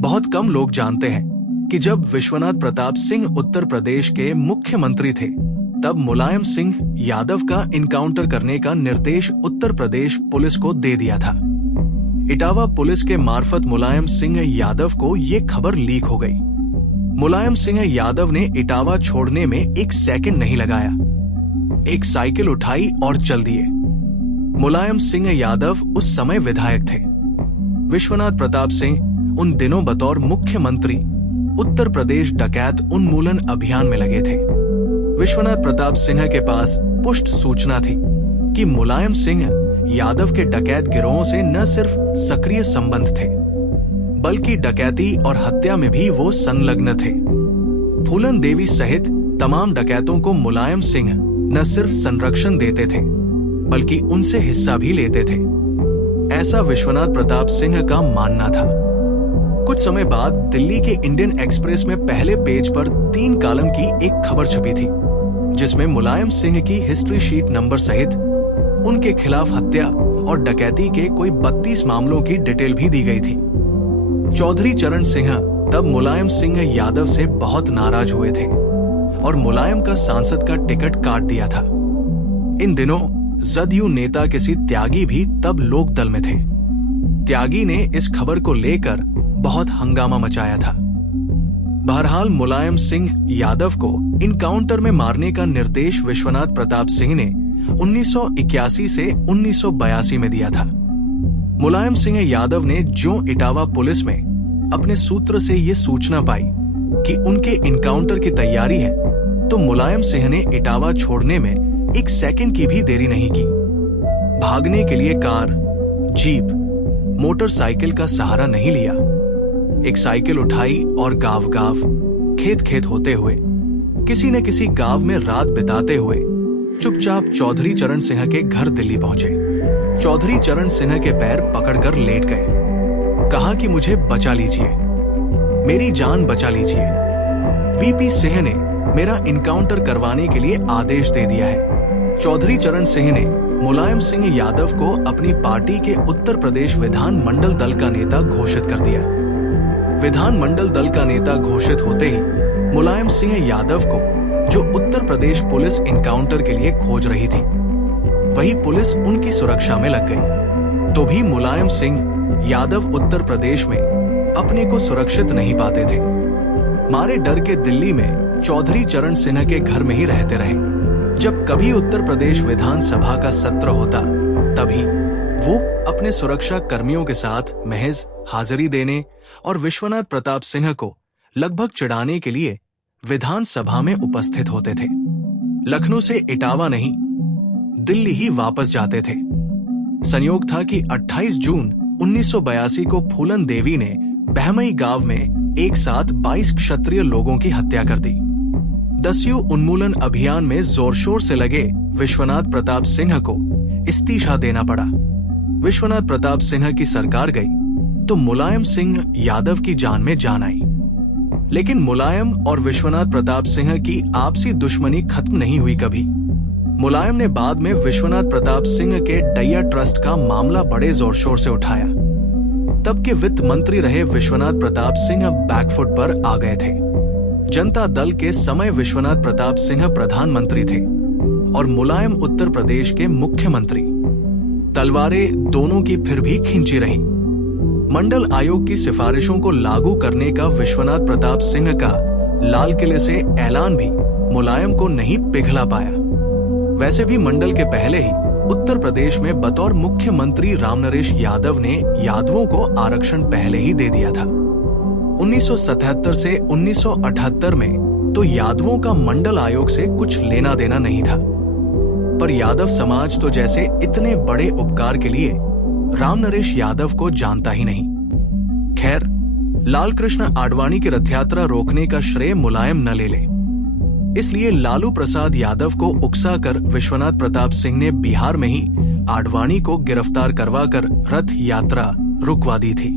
बहुत कम लोग जानते हैं कि जब विश्वनाथ प्रताप सिंह उत्तर प्रदेश के मुख्यमंत्री थे, तब मुलायम सिंह यादव का इनकाउंटर करने का निर्देश उत्तर प्रदेश पुलिस को दे दिया था। इटावा पुलिस के मार्फत मुलायम सिंह यादव को ये खबर लीक हो गई। मुलायम सिंह यादव ने इटावा छोड़ने में एक सेकंड नहीं लगाया, एक साइकिल उठाई और चल दिए। मुलायम सिंह यादव उस समय विधायक थे। विश्वनाथ प्रताप सिंह उन दिनों बतौर मुख्यमंत्री उत्तर प्रदेश डकैत उन्मूलन अभियान में लगे थे। विश्वनाथ प्रताप सिंह के पास पुष्ट सूचना थी कि मुलायम सिंह यादव के डकैत गिरोहों से न सिर्फ सक्रिय संबंध थे, बल्कि डकैती और हत्या में भी वो संलग्न थे। फूलन देवी सहित तमाम डकैतों को मुलायम सिंह न सिर्फ संरक्षण देते थे, बल्कि उनसे हिस्सा भी लेते थे, ऐसा विश्वनाथ प्रताप सिंह का मानना था। कुछ समय बाद दिल्ली के इंडियन एक्सप्रेस में पहले पेज पर 3 कॉलम की एक खबर छपी थी, जिसमें मुलायम सिंह की हिस्ट्री शीट नंबर सहित उनके खिलाफ हत्या और डकैती के कोई 32 मामलों की डिटेल भी दी गई थी। चौधरी चरण सिंह तब मुलायम सिंह यादव से बहुत नाराज हुए थे और मुलायम का सांसद का टिकट काट दिया था। इन दिनों जदयू नेता किसी त्यागी भी तब लोक दल में थे। त्यागी ने इस खबर को लेकर बहुत हंगामा मचाया था। बहरहाल मुलायम सिंह यादव को इनकाउंटर में मारने का निर्देश विश्वनाथ प्रताप सिंह ने 1981 से 1982 में दिया था। मुलायम सिंह यादव ने जो इटावा पुलिस में अपने सूत्र से ये सूचना पाई कि उनके इनकाउंटर की तैयारी है, तो मुलायम सिंह ने इटावा छोड़ने में एक सेकंड की भी देरी नहीं की। भागने के लिए कार, जीप, मोटरसाइकिल का सहारा नहीं लिया। एक साइकिल उठाई और गांव-गांव, खेत-खेत होते हुए, किसी न किसी गांव में रात बिताते हुए चुपचाप चौधरी चरण सिंह के घर दिल्ली पहुंचे। चौधरी चरण सिंह के पैर पकड़कर लेट गए। कहा कि मुझे बचा लीजिए, मेरी जान बचा लीजिए। वीपी सिंह ने मेरा इनकाउंटर करवाने के लिए आदेश दे दिया है। चौधरी चरण सिंह ने मुलायम सिंह यादव को अपनी पार्टी के उत्तर प्रदेश विधान मंडल दल का नेता घोषित कर दिया। विधान मंडल दल का नेता घोषित होते ही मुलायम सिंह यादव को, जो उत्तर प्रदेश पुलिस इनकाउंटर के लिए खोज रही थी, वही पुलिस उनकी सुरक्षा में लग गई। तो भी मुलायम सिंह यादव उत्तर प्रदेश में अपने को सुरक्षित नहीं पाते थे। मारे डर के दिल्ली में चौधरी चरण सिंह के घर में ही रहते रहे। जब कभी उत्तर प्रदेश विधानसभा का सत्र होता, तभी वो अपने सुरक्षा कर्मियों के साथ महज हाजिरी देने और विश्वनाथ प्रताप सिंह को लगभग चिढ़ाने के लिए विधानसभा में उपस्थित होते थे। लखनऊ से इटावा नहीं, दिल्ली ही वापस जाते थे। संयोग था कि 28 जून 1982 को फूलन देवी ने बहमई गांव में एक साथ 22 क्षत्रिय लोगों की हत्या कर दी। दस्यु उन्मूलन अभियान में जोर शोर से लगे विश्वनाथ प्रताप सिंह को इस्तीफा देना पड़ा। विश्वनाथ प्रताप सिंह की सरकार गई तो मुलायम सिंह यादव की जान में जान आई। लेकिन मुलायम और विश्वनाथ प्रताप सिंह की आपसी दुश्मनी खत्म नहीं हुई कभी। मुलायम ने बाद में विश्वनाथ प्रताप सिंह के डैया ट्रस्ट का मामला बड़े जोर शोर से उठाया। तब के वित्त मंत्री रहे विश्वनाथ प्रताप सिंह बैकफुट पर आ गए थे। जनता दल के समय विश्वनाथ प्रताप सिंह प्रधानमंत्री थे और मुलायम उत्तर प्रदेश के मुख्यमंत्री। तलवारें दोनों की फिर भी खींची रही। मंडल आयोग की सिफारिशों को लागू करने का विश्वनाथ प्रताप सिंह का लाल किले से ऐलान भी मुलायम को नहीं पिघला पाया। वैसे भी मंडल के पहले ही उत्तर प्रदेश में बतौर मुख्यमंत्री रामनरेश यादव ने यादवों को आरक्षण पहले ही दे दिया था। 1977 से 1978 में तो यादवों का मंडल आयोग से कुछ लेना देना नहीं था, पर यादव समाज तो जैसे इतने बड़े उपकार के लिए रामनरेश यादव को जानता ही नहीं। खैर, लाल कृष्ण आडवाणी की रथ यात्रा रोकने का श्रेय मुलायम न ले ले, इसलिए लालू प्रसाद यादव को उकसाकर विश्वनाथ प्रताप सिंह ने बिहार में ही आडवाणी को गिरफ्तार करवाकर रथ यात्रा रुकवा दी थी।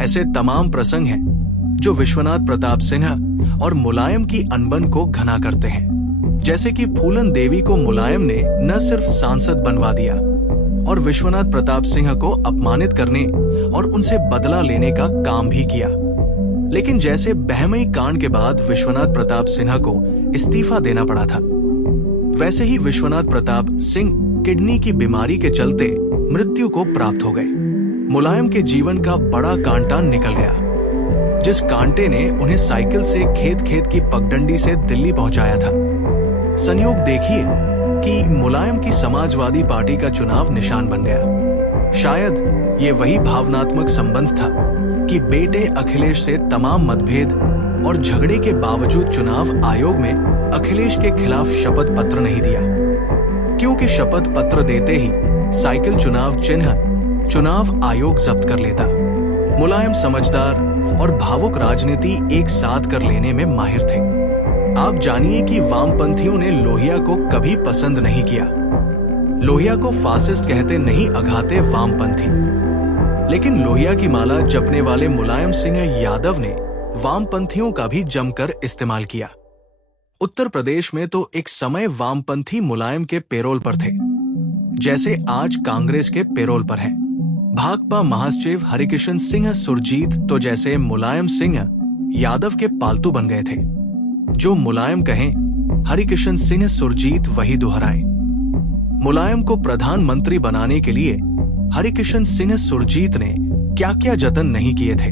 ऐसे तमाम प्रसंग हैं जो विश्वनाथ प्रताप सिंह और मुलायम की अनबन को घना करते हैं। जैसे कि फूलन देवी को मुलायम ने न सिर्फ सांसद बनवा दिया, और विश्वनाथ प्रताप सिंह को अपमानित करने और उनसे बदला लेने का काम भी किया। लेकिन जैसे बहमई कांड के बाद विश्वनाथ प्रताप सिंह को इस्तीफा देना पड़ा था, वैसे ही विश्वनाथ प्रताप सिंह किडनी की बीमारी के चलते मृत्यु को प्राप्त हो गए। मुलायम के जीवन का बड़ा कांटा निकल गया, जिस कांटे ने उन्हें साइकिल से खेत खेत की पगडंडी से दिल्ली पहुंचाया था। संयोग देखिए कि मुलायम की समाजवादी पार्टी का चुनाव निशान बन गया। शायद ये वही भावनात्मक संबंध था कि बेटे अखिलेश से तमाम मतभेद और झगड़े के बावजूद चुनाव आयोग में अखिलेश के खिलाफ शपथ पत्र नहीं दिया, क्योंकि शपथ पत्र देते ही साइकिल चुनाव चिन्ह चुनाव आयोग जब्त कर लेता। मुलायम समझदार और भावुक राजनीति एक साथ कर लेने में माहिर थे। आप जानिए कि वामपंथियों ने लोहिया को कभी पसंद नहीं किया। लोहिया को फासिस्ट कहते नहीं अघाते वामपंथी, लेकिन लोहिया की माला जपने वाले मुलायम सिंह यादव ने वामपंथियों का भी जमकर इस्तेमाल किया। उत्तर प्रदेश में तो एक समय वामपंथी मुलायम के पेरोल पर थे, जैसे आज कांग्रेस के पेरोल पर हैं। भाकपा महासचिव हरिकिशन सिंह सुरजीत तो जैसे मुलायम सिंह यादव के पालतू बन गए थे। जो मुलायम कहें, हरिकिशन सिंह सुरजीत वही दोहराएं। मुलायम को प्रधानमंत्री बनाने के लिए हरिकिशन सिंह सुरजीत ने क्या क्या जतन नहीं किए थे,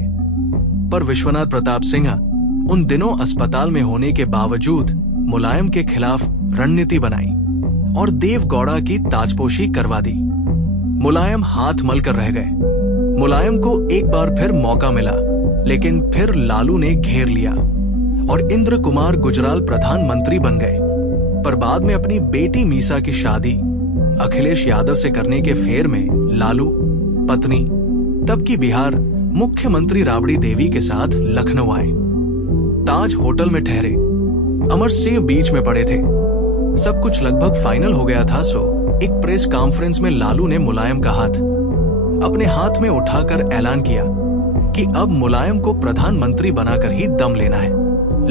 पर विश्वनाथ प्रताप सिंह उन दिनों अस्पताल में होने के बावजूद मुलायम के खिलाफ रणनीति बनाई और देवगौड़ा की ताजपोशी करवा दी। मुलायम हाथ मल कर रह गए। मुलायम को एक बार फिर मौका मिला, लेकिन फिर लालू ने घेर लिया और इंद्र कुमार गुजराल प्रधानमंत्री बन गए। पर बाद में अपनी बेटी मीसा की शादी अखिलेश यादव से करने के फेर में लालू पत्नी तब की बिहार मुख्यमंत्री राबड़ी देवी के साथ लखनऊ आए। ताज होटल में ठहरे। अमर सिंह बीच में पड़े थे। सब कुछ लगभग फाइनल हो गया था। सो एक प्रेस कॉन्फ्रेंस में लालू ने मुलायम का हाथ अपने हाथ में उठाकर ऐलान किया कि अब मुलायम को प्रधानमंत्री बनाकर ही दम लेना है।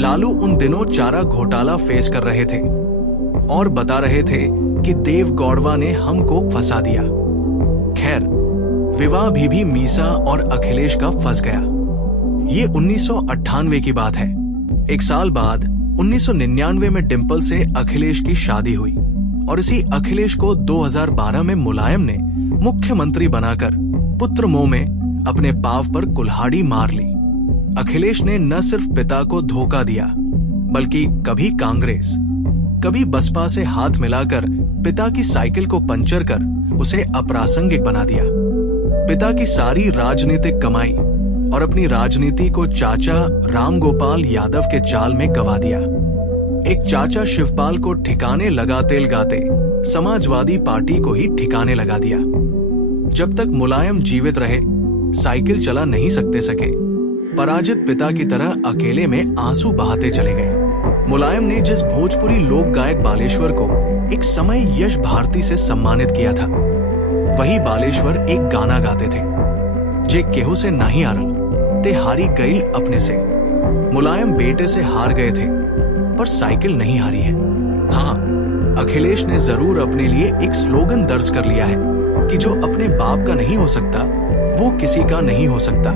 लालू उन दिनों चारा घोटाला फेस कर रहे थे और बता रहे थे कि देवगौड़वा ने हमको फंसा दिया। खैर, विवाह भी मीसा और अखिलेश का फंस गया। ये 1998 की बात है। एक साल बाद 1999 में डिंपल से अखिलेश की शादी हुई और इसी अखिलेश को 2012 में मुलायम ने मुख्यमंत्री बनाकर पुत्र मोह में अपने पांव पर कुल्हाड़ी मार ली। अखिलेश ने न सिर्फ पिता को धोखा दिया, बल्कि कभी कांग्रेस कभी बसपा से हाथ मिलाकर पिता की साइकिल को पंचर कर उसे अप्रासंगिक बना दिया। पिता की सारी राजनीतिक कमाई और अपनी राजनीति को चाचा रामगोपाल यादव के चाल में गवा दिया। एक चाचा शिवपाल को ठिकाने लगाते लगाते समाजवादी पार्टी को ही ठिकाने लगा दिया। जब तक मुलायम जीवित रहे, साइकिल चला नहीं सके। पराजित पिता की तरह अकेले में आंसू बहाते चले गए। मुलायम ने जिस भोजपुरी लोक गायक बालेश्वर को एक समय यश भारती से सम्मानित किया था, वही बालेश्वर एक गाना गाते थे, जे केहू से नहीं आरल ते हारी गई अपने से। मुलायम बेटे से हार गए थे, पर साइकिल नहीं हारी है। हाँ, अखिलेश ने जरूर अपने लिए एक स्लोगन दर्ज कर लिया है कि जो अपने बाप का नहीं हो सकता, वो किसी का नहीं हो सकता।